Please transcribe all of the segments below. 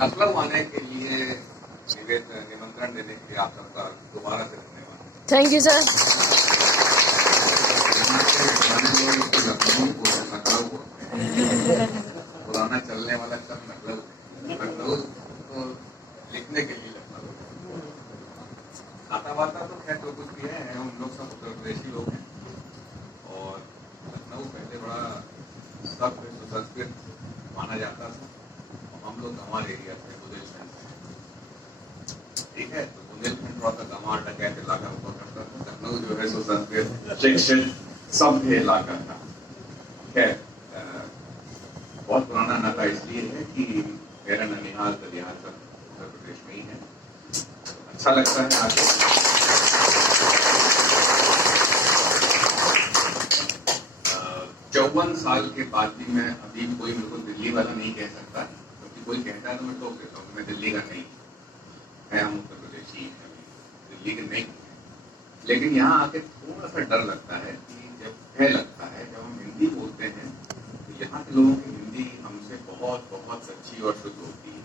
लखनऊ आने के लिए निमंत्रण देने के लिए आप सबका दोबारा से धन्यवाद। Thank you sir. लखनऊ पुराना चलने वाला शब्द लखनऊ, लखनऊ तो लिखने के लिए लखनऊ, आता वाता तो खैर जो कुछ भी है हम लोग सब उत्तर प्रदेशी लोग हैं। और लखनऊ पहले बड़ा सख्त सुसंस्कृत माना जाता था। हम लोग गंवार एरिया से, बुंदेलखंड से, ठीक है, तो बुंदेलखंड थोड़ा सा गंवार डकैत इलाका हुआ करता था। लखनऊ जो है सुसंस्कृत शिक्षित सभ्य इलाका था। खैर बहुत पुराना नाता इसलिए है कि मेरा ननिहाल दलिहाल सब उत्तर प्रदेश में ही है। अच्छा लगता है आगे। 54 साल के बाद भी मैं अभी कोई मेरे को दिल्ली वाला नहीं कह सकता, क्योंकि कोई कहता है तो मैं टोक देता हूँ, मैं दिल्ली का नहीं है, हम उत्तर प्रदेशी हैं, दिल्ली के नहीं। लेकिन यहाँ आके थोड़ा सा डर लगता है कि भय लगता है जब हम हिंदी बोलते हैं तो यहाँ के लोगों की हिंदी हमसे बहुत बहुत सच्ची और शुद्ध होती है,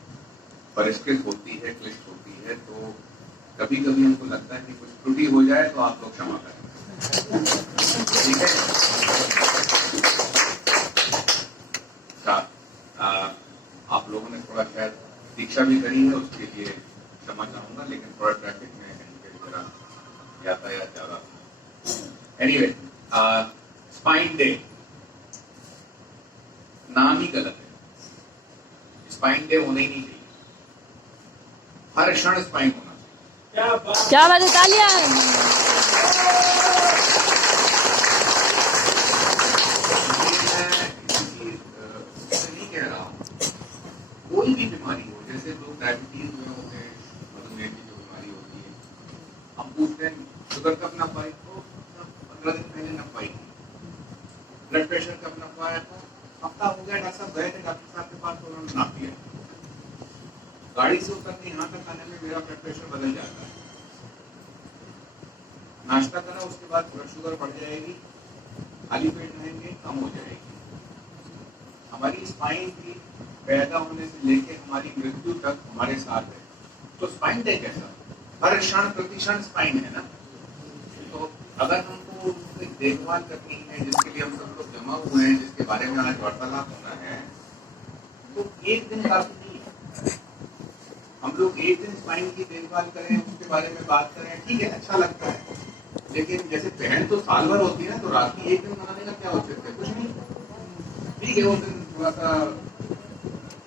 परिष्कृत होती है, क्लिष्ट होती है। तो कभी कभी हमको लगता है कि कुछ त्रुटि हो जाए तो आप लोग क्षमा करें, ठीक है। आप लोगों ने थोड़ा शायद दीक्षा भी करी है, उसके लिए क्षमा चाहूंगा, लेकिन थोड़ा ट्रैफिक में मेरा यातायात ज्यादा। एनीवे, स्पाइन डे नाम ही गलत है, स्पाइन डे होना ही नहीं चाहिए, हर क्षण स्पाइन होना चाहिए। क्या बात है, तालियां। कोई भी बीमारी हो, जैसे लोग डायबिटीज में होते हैं, मधुमेह की जो बीमारी होती है, हम पूछते हैं शुगर कब नापाई, तो 15 दिन पहले नापाई। ब्लड प्रेशर कब नापाया, तो हफ्ता हो गया, डॉक्टर साहब गए थे डॉक्टर साहब के पास तो उन्होंने नाप लिया। गाड़ी से उतर के यहाँ तक आने में मेरा ब्लड प्रेशर बदल जाता है। नाश्ता करा, उसके बाद ब्लड शुगर बढ़ जाएगी, खाली पेट रहेंगे, कम हो जाएगी। हमारी स्पाइन की पैदा होने से लेके हमारी मृत्यु तक हमारे साथ है। तो स्पाइन डे कैसा, हर क्षण प्रतिक्षण स्पाइन है ना। तो अगर हमको देखभाल करनी है, जिसके लिए हम सब लोग जमा हुए हैं, जिसके बारे में आज वार्तालाप होना है, तो एक दिन काफी नहीं है। हम लोग एक दिन स्पाइन की देखभाल करें, उसके बारे में बात करें, ठीक है, अच्छा लगता है। लेकिन जैसे बहन तो साल भर होती है ना, तो राखी एक दिन मनाने का क्या औचित्य है, कुछ नहीं। ठीक है, वो दिन थोड़ा सा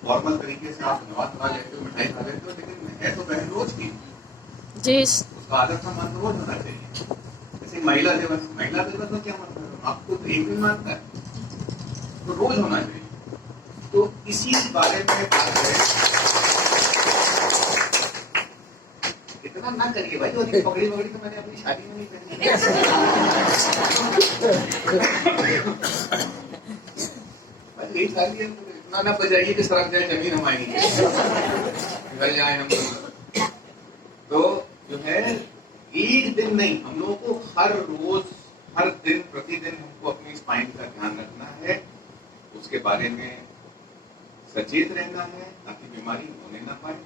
नॉर्मल तरीके से आप नवा खा लेते हो, मिठाई खा लेते हो, लेकिन है तो बहन रोज की जी, उसका आदर सम्मान तो रोज होना चाहिए। जैसे महिला दिवस में क्या मतलब, आपको तो एक दिन मानता है, तो रोज होना चाहिए। तो इसी बारे में बात करें। इतना ना करिए भाई, पगड़ी वगड़ी तो मैंने अपनी शादी में नहीं पहनी। यही शादी है, इतना ना बजाइए कि सड़क जाए जमीन हमारी घर जाए हम। तो जो है एक दिन नहीं, हम लोगों को हर रोज, हर दिन, प्रतिदिन हमको अपनी स्पाइन का ध्यान रखना है, उसके बारे में सचेत रहना है ताकि बीमारी होने ना पाए।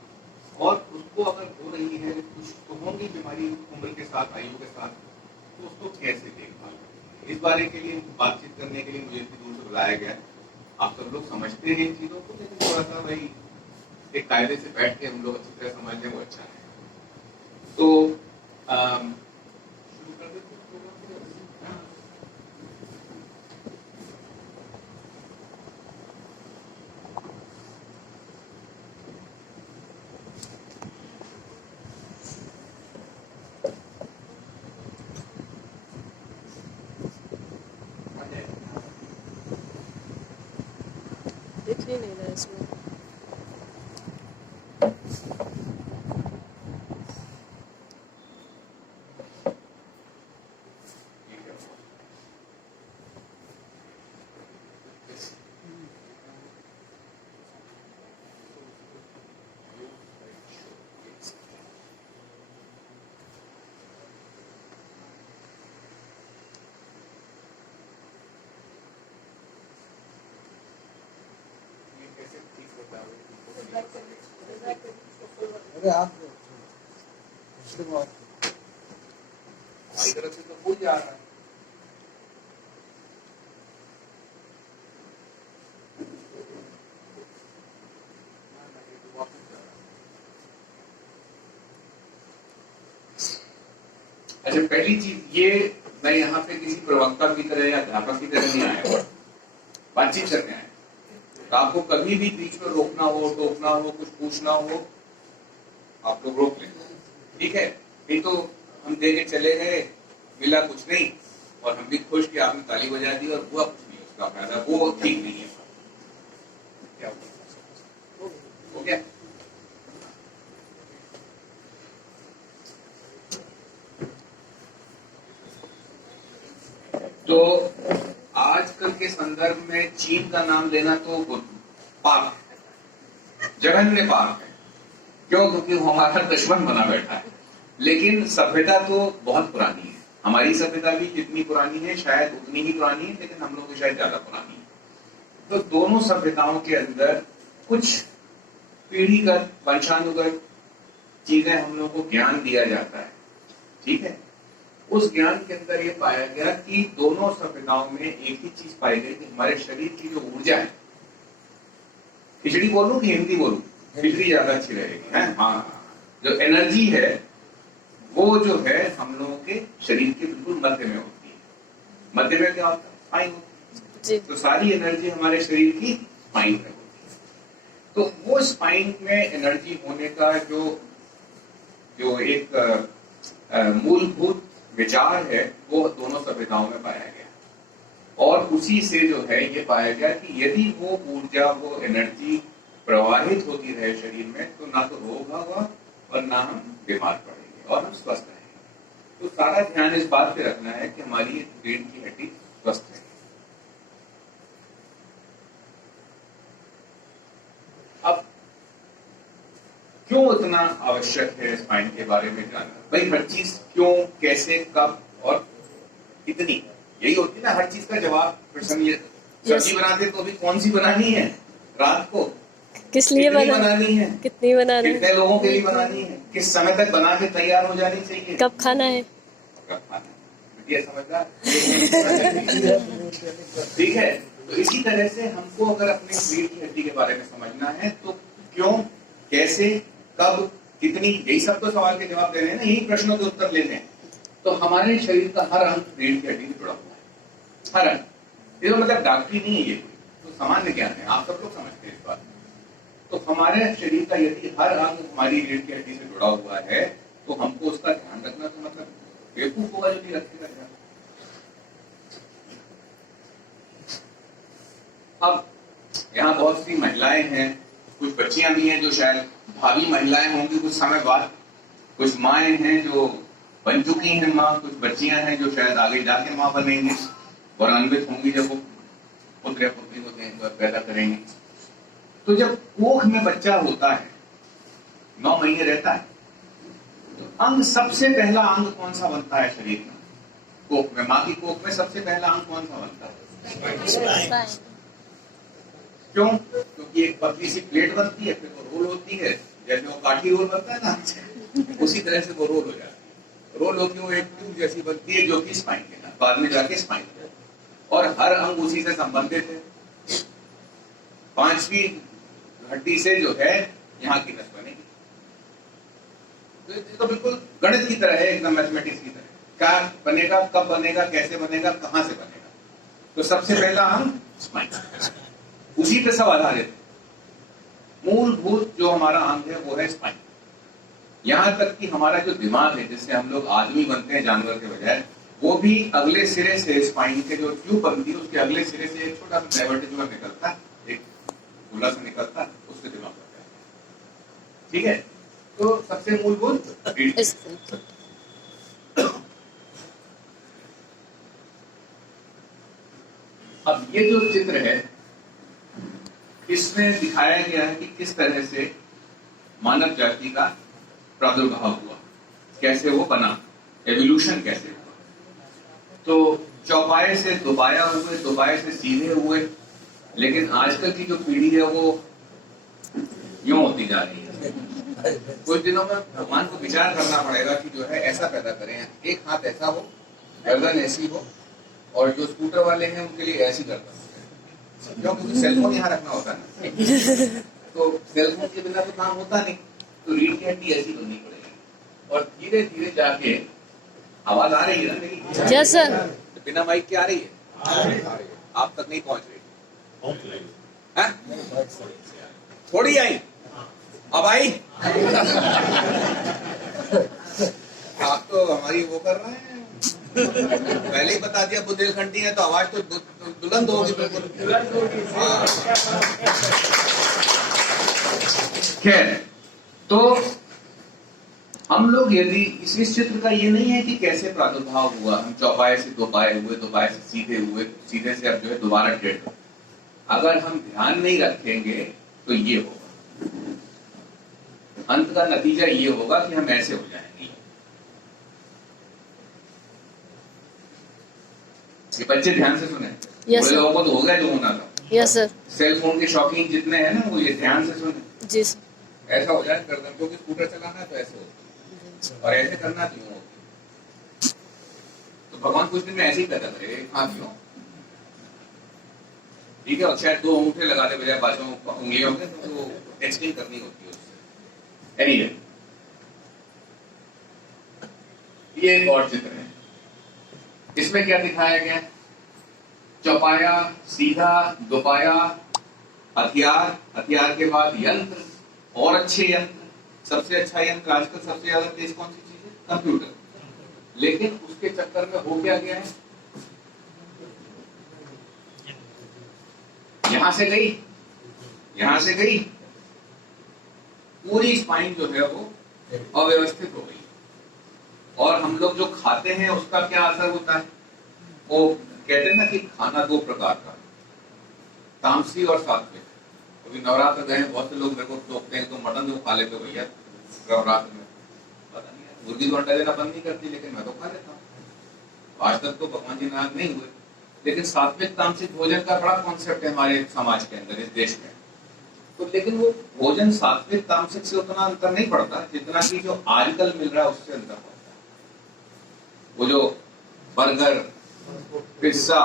और उसको अगर हो रही है, कुछ तो होंगी बीमारी उम्र के साथ, आयु के साथ, तो उसको कैसे देखभाल करें, इस बारे के लिए बातचीत करने के लिए मुझे इतनी दूर से बुलाया गया। आप सब लोग समझते हैं इन चीजों को, लेकिन थोड़ा सा भाई एक कायदे से बैठ के हम लोग अच्छी तरह समझ लें, वो अच्छा है। तो शुरू कर देते हैं प्रोग्राम। दिख ही नहीं रहा इसमें। अरे आप हमारी तरफ से तो फूल जा रहा है। अच्छा, पहली चीज ये, मैं यहाँ पे किसी प्रवक्ता की तरह या अध्यापक की तरह नहीं आया हूँ, बातचीत करने आया। तो आपको कभी भी बीच में रोकना हो, टोकना हो, कुछ पूछना हो, आप लोग रोक लें, ठीक है? नहीं तो हम दे के चले गए, मिला कुछ नहीं, और हम भी खुश कि आपने ताली बजा दी और हुआ कुछ नहीं उसका फायदा, वो ठीक नहीं है। क्या हो गया? तो आजकल के संदर्भ में चीन का नाम लेना तो पाप है, जघन्य पाप है। क्यों? क्योंकि वो हमारा दुश्मन बना बैठा है। लेकिन सभ्यता तो बहुत पुरानी है, हमारी सभ्यता भी जितनी पुरानी है शायद उतनी ही पुरानी है, लेकिन हम लोग की शायद ज्यादा पुरानी है। तो दोनों सभ्यताओं के अंदर कुछ पीढ़ीगत वंशानुगत चीजें हम लोग को ज्ञान दिया जाता है, ठीक है? उस ज्ञान के अंदर ये पाया गया कि दोनों सभ्यताओं में एक ही चीज पाई गई कि हमारे शरीर की जो ऊर्जा है, खिचड़ी बोलूं कि हिंदी बोलूं? खिचड़ी ज्यादा अच्छी रहेगी, है? हाँ, जो एनर्जी है वो जो है हम लोगों के शरीर के बिल्कुल मध्य में होती है। मध्य में क्या होता है? स्पाइन होती है। तो सारी एनर्जी हमारे शरीर की स्पाइन में होती है। तो वो स्पाइन में एनर्जी होने का जो एक मूलभूत विचार है वो दोनों सभ्यताओं में पाया गया। और उसी से जो है ये पाया गया कि यदि वो ऊर्जा, वो एनर्जी प्रवाहित होती रहे शरीर में, तो ना तो रोग होगा और ना हम बीमार पड़ेंगे और हम स्वस्थ रहेंगे। तो सारा ध्यान इस बात पे रखना है कि हमारी रीढ़ की हड्डी स्वस्थ रहे। अब क्यों इतना आवश्यक है स्पाइन के बारे में जानना? भाई हर चीज क्यों, कैसे, कब और कितनी, यही होती है ना हर चीज का जवाब। सब्जी बनाते तो भी कौन सी बनानी है रात को, किस लिए बनानी है, कितनी बनाना है, कितने लोगों के लिए बनानी है, किस समय तक बना के तैयार हो जानी चाहिए, कब खाना है, कब खाना है। ये समझदार ठीक है। तो इसी तरह से हमको अगर अपने रीढ़ की हड्डी के बारे में समझना है तो क्यों, कैसे, कब, कितनी, यही सब तो सवाल के जवाब देने हैं ना, यही प्रश्नों के उत्तर लेने हैं। तो हमारे शरीर का हर अंग रीढ़ की हड्डी से जुड़ा हुआ है, हर अंग। ये तो मतलब डॉक्टरी नहीं है, ये तो सामान्य ज्ञान है, आप सब लोग समझते हैं इस बात। तो हमारे शरीर का यदि हर अंग हमारी रीढ़ की हड्डी से जुड़ा हुआ है तो हमको उसका ध्यान रखना तो मतलब बेवकूफ होगा जो नहीं रखेगा ध्यान। अब यहाँ बहुत सी महिलाएं हैं, कुछ बच्चियां भी हैं जो शायद भावी महिलाएं होंगी कुछ समय बाद, कुछ माएँ हैं जो बन चुकी हैं माँ, कुछ बच्चियां हैं जो शायद आगे जाके माँ बनेंगी, गौरवान्वित होंगी जब वो पुत्र या पुत्री होते हैं, पैदा करेंगे। तो जब कोख में बच्चा होता है, 9 महीने रहता है, तो अंग सबसे पहला अंग कौन सा बनता है शरीर में? कोख में, माँ की कोख में सबसे पहला अंग कौन सा बनता है? क्यों? क्योंकि एक पतली सी प्लेट बनती है, फिर वो रोल होती है, जैसे वो काठी रोल बनता है ना, उसी तरह से वो रोल हो जाती है। रोल होती है, वो एक ट्यूब जैसी बनती है जो कि स्पाइन के ना, बाद में जाके स्पाइन, और हर अंग उसी से संबंधित है। 5वीं हड्डी से जो है यहाँ की नस बनेगी। तो बिल्कुल गणित की तरह है, एकदम मैथमेटिक्स की तरह। क्या बनेगा, कब बनेगा, कैसे बनेगा, कहां से बनेगा? तो सबसे पहला अंग स्पाइन, उसी पे सब आधारित। मूलभूत जो हमारा अंग है वो है स्पाइन। यहां तक कि हमारा जो दिमाग है, जिससे हम लोग आदमी बनते हैं जानवर के बजाय, वो भी अगले सिरे से, स्पाइन के जो ट्यूब बनती है उसके अगले सिरे से एक छोटा सा डायवर्टिकुलर निकलता है, एक गोला से निकलता है, उससे दिमाग बनता है। ठीक है। तो सबसे मूलभूत अब ये जो चित्र है इसमें दिखाया गया है कि किस तरह से मानव जाति का प्रादुर्भाव हुआ, कैसे वो बना, एवोल्यूशन कैसे हुआ। तो चौपाए से दुबाया हुए, दुबाए से सीधे हुए, लेकिन आजकल की जो पीढ़ी है वो यूं होती जा रही है, कुछ दिनों में भगवान को विचार करना पड़ेगा कि जो है ऐसा पैदा करें, एक हाथ ऐसा हो, गर्दन ऐसी हो, और जो स्कूटर वाले हैं उनके लिए ऐसी गर्दन, क्योंकि सेलफोन यहाँ रखना होता है ना, तो सेलफोन के बिना तो काम होता नहीं, तो रीढ़ की हड्डी ऐसी बननी पड़ेगी। और धीरे धीरे जाके आवाज आ रही है ना मेरी? Yes sir. बिना माइक के आ रही है? आप तक नहीं पहुंच रही है? थोड़ी आई, अब आई। आप तो हमारी वो कर रहे हैं, पहले ही बता दिया बुंदेलखंडी है तो आवाज तो बुलंद होगी बिल्कुल। हाँ। खैर, तो हम लोग यदि इस चित्र का ये नहीं है कि कैसे प्रादुर्भाव हुआ, हम चौपाए से दो पाए हुए, दो पाए से सीधे हुए, सीधे से अब जो है दोबारा टेढ़, अगर हम ध्यान नहीं रखेंगे तो ये होगा, अंत का नतीजा ये होगा कि हम ऐसे हो जाएंगे। ये बच्चे ध्यान से सुने, बड़े लोगों को तो हो गया जो होना था। Yes sir. सेल फोन के शौकीन जितने हैं ना, वो ये ध्यान से सुने। जी सर। ऐसा हो जाए गर्दन, क्योंकि स्कूटर चलाना है तो ऐसे हो, और ऐसे करना क्यों हो, तो भगवान कुछ दिन में ऐसे ही पैदा करेगा। हाँ क्यों, ठीक है, और शायद दो अंगूठे लगा दे बजाय बाजू उंगलियों के, तो टेक्सटिंग करनी होती है उससे। एनीवे, ये एक और चित्र है, इसमें क्या दिखाया गया? चौपाया, सीधा, दोपाया, हथियार, हथियार के बाद यंत्र, और अच्छे यंत्र। सबसे अच्छा यंत्र आजकल सबसे ज्यादा तेज कौन सी चीज है? कंप्यूटर। लेकिन उसके चक्कर में हो क्या गया है, यहां से गई, यहां से गई, पूरी स्पाइन जो है वो अव्यवस्थित हो गई। और हम लोग जो खाते हैं उसका क्या असर होता है? वो कहते हैं ना कि खाना दो प्रकार का, तामसी और सात्विक। अभी नवरात्र गए, बहुत से लोग मेरे को टोकते हैं, तो मटन तो खा लेते हो भैया नवरात्र में, पता नहीं, मुर्गी तो अंडा देना बंद नहीं करती, लेकिन मैं तो खा लेता हूँ। आज तक तो भगवान जी नाराज नहीं हुए। लेकिन सात्विक तामसिक भोजन का बड़ा कॉन्सेप्ट है हमारे समाज के अंदर, इस देश में। तो लेकिन वो भोजन सात्विक तामसिक से उतना अंतर नहीं पड़ता जितना कि जो आजकल मिल रहा है उससे अंतर पड़ता है। वो जो बर्गर, पिज्जा,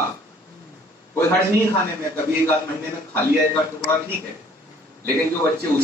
कोई हर्ज नहीं खाने में, कभी एक आध महीने में खा लिया एक आध टुकड़ा ठीक है, लेकिन जो बच्चे उसी